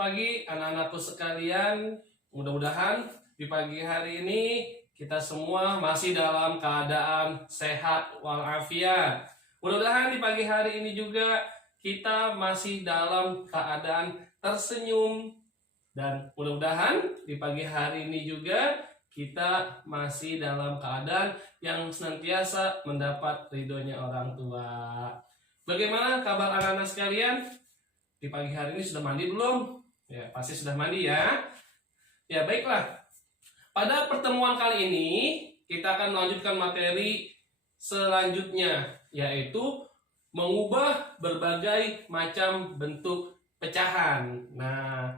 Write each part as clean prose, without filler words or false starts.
pagi anak-anakku sekalian. Mudah-mudahan di pagi hari ini kita semua masih dalam keadaan sehat walafiat. Mudah-mudahan di pagi hari ini juga kita masih dalam keadaan tersenyum. Dan mudah-mudahan di pagi hari ini juga kita masih dalam keadaan yang senantiasa mendapat ridhonya orang tua. Bagaimana kabar anak-anak sekalian? Di pagi hari ini sudah mandi belum? Ya, pasti sudah mandi ya. Ya, baiklah. Pada pertemuan kali ini kita akan melanjutkan materi selanjutnya, yaitu mengubah berbagai macam bentuk pecahan. Nah,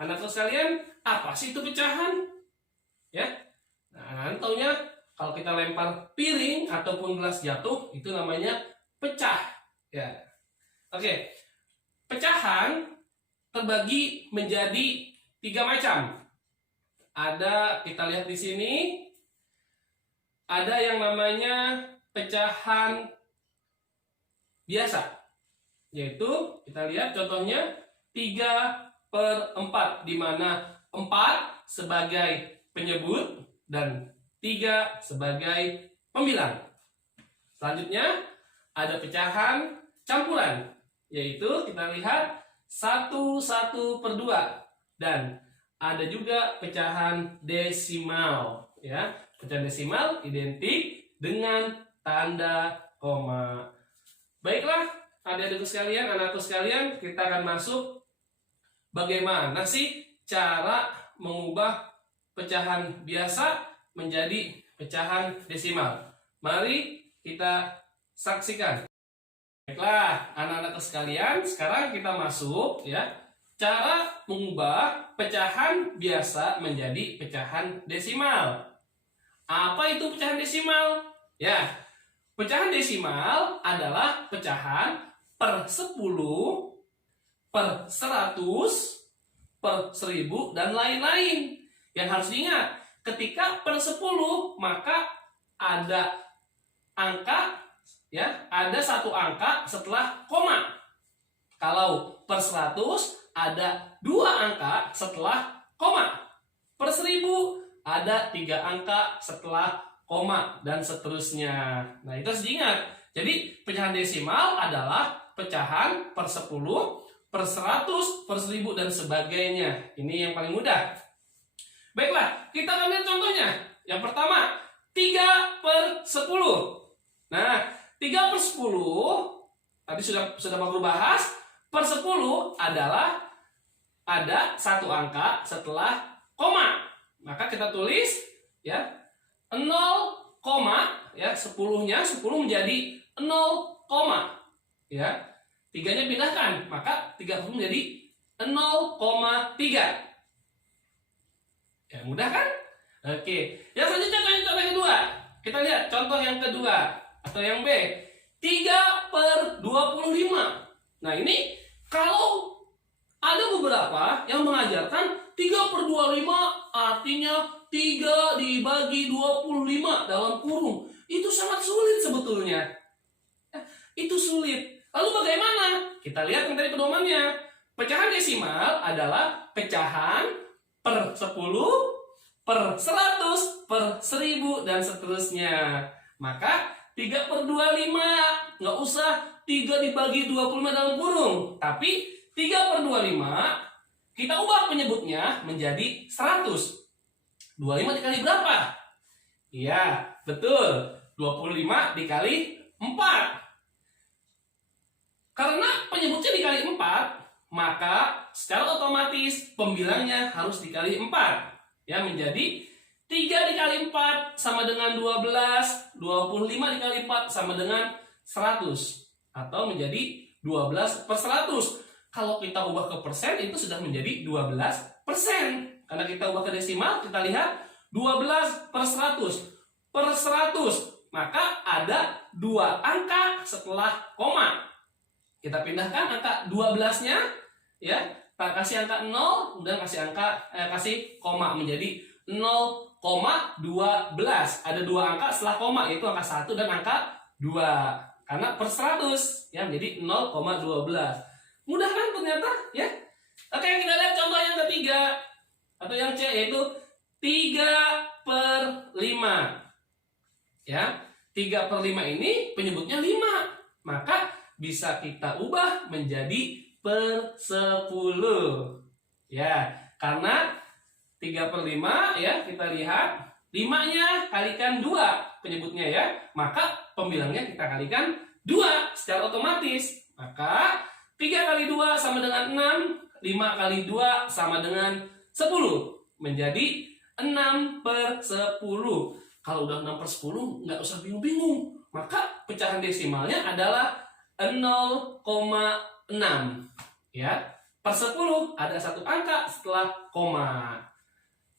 anak-anak sekalian, apa sih itu pecahan? Ya. Nah, anak-anak taunya kalau kita lempar piring ataupun gelas jatuh itu namanya pecah. Ya. Oke. Pecahan terbagi menjadi 3 macam. Ada, kita lihat di sini, ada yang namanya pecahan biasa, yaitu kita lihat contohnya 3/4, di mana 4 sebagai penyebut dan 3 sebagai pembilang. Selanjutnya ada pecahan campuran, yaitu kita lihat 1/2 dan ada juga pecahan desimal, ya. Pecahan desimal identik dengan tanda koma. Baiklah, adik-adikku sekalian, anakku sekalian, kita akan masuk bagaimana sih cara mengubah pecahan biasa menjadi pecahan desimal. Mari kita saksikan. Baiklah, anak-anak sekalian, sekarang kita masuk ya, cara mengubah pecahan biasa menjadi pecahan desimal. Apa itu pecahan desimal? Ya, pecahan desimal adalah pecahan per 10, per 100, per 1000 dan lain-lain. Yang harus diingat, ketika per 10 maka ada angka, ya, ada satu angka setelah koma. Kalau per 100 ada 2 angka setelah koma. Per 1000 ada 3 angka setelah koma dan seterusnya. Nah, itu harus diingat. Jadi pecahan desimal adalah pecahan per 10, per 100, per 1000 dan sebagainya. Ini yang paling mudah. Baiklah, kita ambil contohnya. Yang pertama, 3/10. Nah, 3/10 tadi sudah Pak Guru bahas. Per 10 adalah ada satu angka setelah koma. Maka kita tulis ya 0, ya 10-nya 10 menjadi 0, ya. 3-nya pindahkan, maka 30 menjadi 0,3. Ya, mudah kan? Oke. Yang selanjutnya contoh yang kedua. Kita lihat contoh yang kedua atau yang B. 3/25. Nah, ini kalau ada beberapa yang mengajarkan 3/25 artinya 3 dibagi 25 dalam kurung. Itu sangat sulit sebetulnya. Itu sulit. Lalu bagaimana? Kita lihat yang tadi pedomannya. Pecahan desimal adalah pecahan per 10, per 100, per 1000 dan seterusnya. Maka 3/25 nggak usah 3 dibagi 25 dalam kurung, tapi 3/25 kita ubah penyebutnya menjadi 100. 25 dikali berapa? Iya, betul. 25 dikali 4. Karena penyebutnya dikali 4, maka secara otomatis pembilangnya harus dikali 4. Ya, menjadi 3 dikali 4 sama dengan 12, 25 dikali 4 sama dengan 100. Atau menjadi 12/100. Kalau kita ubah ke persen itu sudah menjadi 12%. Karena kita ubah ke desimal, kita lihat 12/100. Per 100, maka ada 2 angka setelah koma. Kita pindahkan angka 12-nya, ya, kita kasih angka 0, kemudian kasih koma menjadi 0,12. Ada 2 angka setelah koma, yaitu angka 1 dan angka 2. Karena per 100 ya menjadi 0,12. Mudah kan ternyata ya? Oke, kita lihat contoh yang ketiga atau yang C, yaitu 3/5. Ya, 3/5 ini penyebutnya 5. Maka bisa kita ubah menjadi per 10. Ya, karena 3/5 ya, kita lihat 5-nya kalikan 2 penyebutnya ya. Maka pembilangnya kita kalikan 2 secara otomatis. Maka 3 kali 2 sama dengan 6, 5 kali 2 sama dengan 10. Menjadi 6/10. Kalau udah 6/10 nggak usah bingung-bingung. Maka pecahan desimalnya adalah 0,6. Ya, per 10 ada satu angka setelah koma.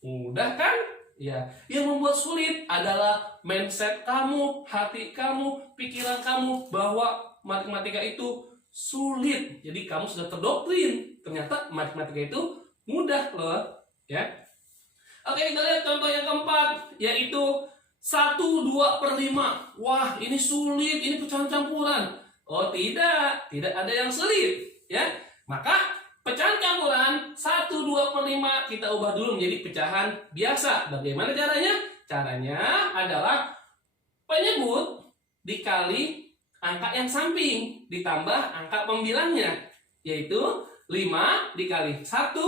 Mudah kan? Ya, yang membuat sulit adalah mindset kamu, hati kamu, pikiran kamu bahwa matematika itu sulit. Jadi kamu sudah terdoktrin. Ternyata matematika itu mudah loh, ya. Oke, kita lihat contoh yang keempat, yaitu 1/2/5. Wah, ini sulit, ini pecahan campuran. Oh, tidak ada yang sulit, ya. Maka pecahan campuran 1/2/5 kita ubah dulu menjadi pecahan biasa. Bagaimana caranya? Caranya adalah penyebut dikali angka yang samping ditambah angka pembilangnya, yaitu 5 dikali 1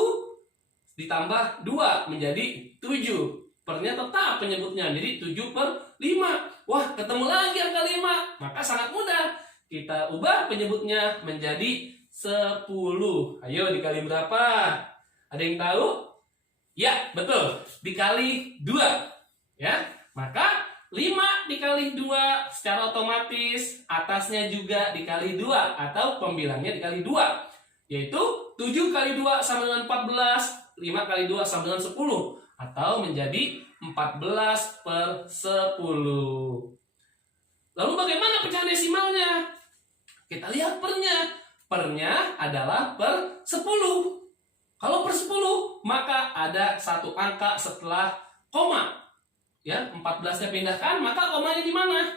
ditambah 2 menjadi 7. Pernya tetap penyebutnya, jadi 7/5. Wah, ketemu lagi angka 5. Maka sangat mudah. Kita ubah penyebutnya menjadi 10. Ayo, dikali berapa? Ada yang tahu? Ya, betul. Dikali 2. Ya, maka 5 dikali 2 secara otomatis atasnya juga dikali 2 atau pembilangnya dikali 2. Yaitu 7 kali 2 sama dengan 14, 5 kali 2 sama dengan 10. Atau menjadi 14/10. Lalu bagaimana pecahan desimalnya? Kita lihat pernya. Pernya adalah per 10. Kalau per 10, maka ada satu angka setelah koma. Ya, 14-nya pindahkan, maka komanya di mana?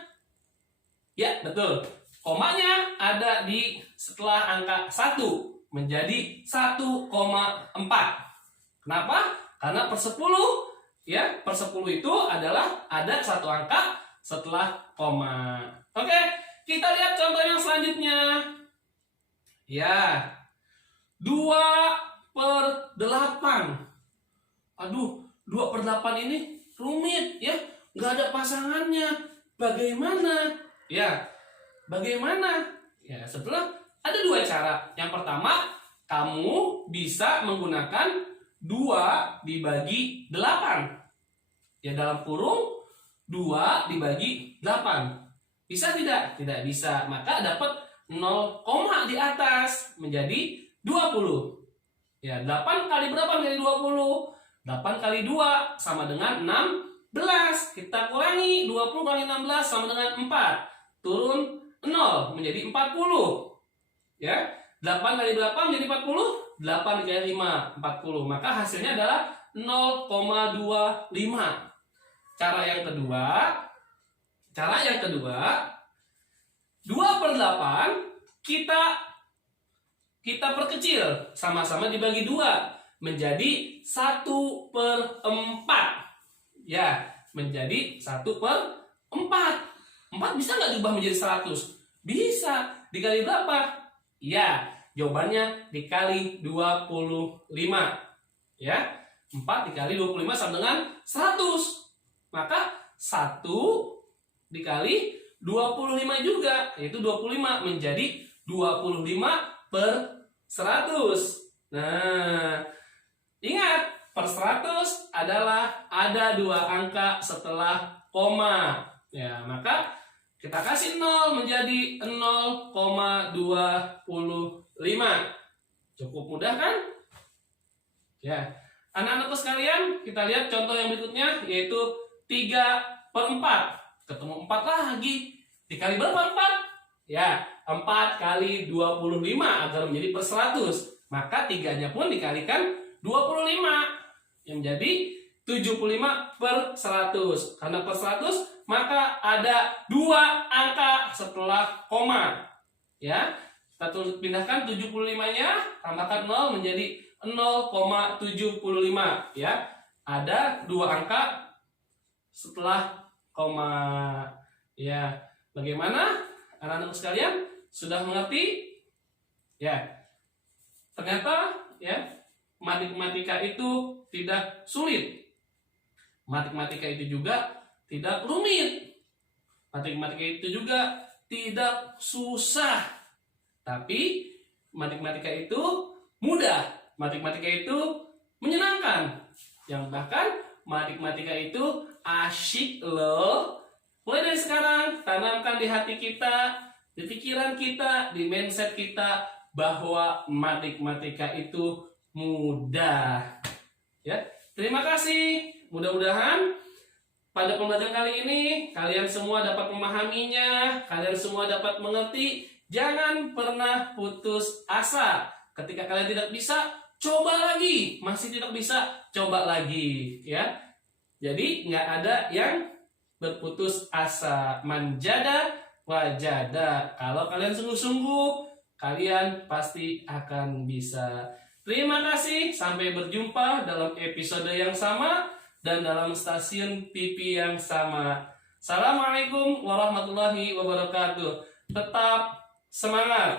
Ya, betul. Komanya ada di setelah angka 1 menjadi 1,4. Kenapa? Karena per 10 ya, per 10 itu adalah ada satu angka setelah koma. Oke, kita lihat contoh yang selanjutnya. Ya, 2/8. Aduh, 2/8 ini rumit ya, nggak ada pasangannya. Bagaimana? Ya, bagaimana? Ya, setelah ada 2 cara. Yang pertama, kamu bisa menggunakan 2 dibagi 8. Ya, dalam kurung 2 dibagi 8. Bisa tidak? Tidak bisa. Maka dapat 0, di atas menjadi 20. Ya, 8 kali berapa menjadi 20? 8 kali 2 sama dengan 16. Kita kurangi, 20 kali 16 sama dengan 4. Turun 0 menjadi 40. Ya, 8 kali berapa menjadi 40? 8 dikali 5, 40. Maka hasilnya adalah 0,25. Cara yang kedua, 2/8 kita perkecil, sama-sama dibagi 2 menjadi 1/4. Ya, menjadi 1/4. 4 bisa nggak diubah menjadi 100? Bisa. Dikali berapa? Ya, jawabannya dikali 25. Ya, 4 dikali 25 sama dengan 100. Maka 1 dikali 25 juga, yaitu 25 menjadi 25/100. Nah, ingat, per 100 adalah ada 2 angka setelah koma. Ya, maka kita kasih 0 menjadi 0,25. Cukup mudah kan? Ya, anak-anakku sekalian, kita lihat contoh yang berikutnya, yaitu 3/4. Ketemu 4 lagi. Dikali berapa 4? Ya, 4 kali 25 agar menjadi per 100. Maka 3-nya pun dikalikan 25. Yang menjadi 75/100. Karena per 100, maka ada 2 angka setelah koma. Ya, Kita pindahkan 75-nya, tambahkan 0 menjadi 0,75 ya. Ada 2 angka setelah koma. Ya, bagaimana anak-anak sekalian? Sudah mengerti? Ya. Ternyata ya, matematika itu tidak sulit. Matematika itu juga tidak rumit. Matematika itu juga tidak susah. Tapi matematika itu mudah. Matematika itu menyenangkan. Yang bahkan matematika itu asyik loh. Mulai dari sekarang tanamkan di hati kita, di pikiran kita, di mindset kita bahwa matematika itu mudah. Ya, terima kasih. Mudah-mudahan pada pembelajaran kali ini kalian semua dapat memahaminya, kalian semua dapat mengerti. Jangan pernah putus asa. Ketika kalian tidak bisa, coba lagi. Masih tidak bisa, coba lagi, ya. Jadi nggak ada yang berputus asa. Manjada wajada. Kalau kalian sungguh-sungguh, kalian pasti akan bisa. Terima kasih. Sampai berjumpa dalam episode yang sama dan dalam stasiun TV yang sama. Assalamualaikum warahmatullahi wabarakatuh. Tetap semangat.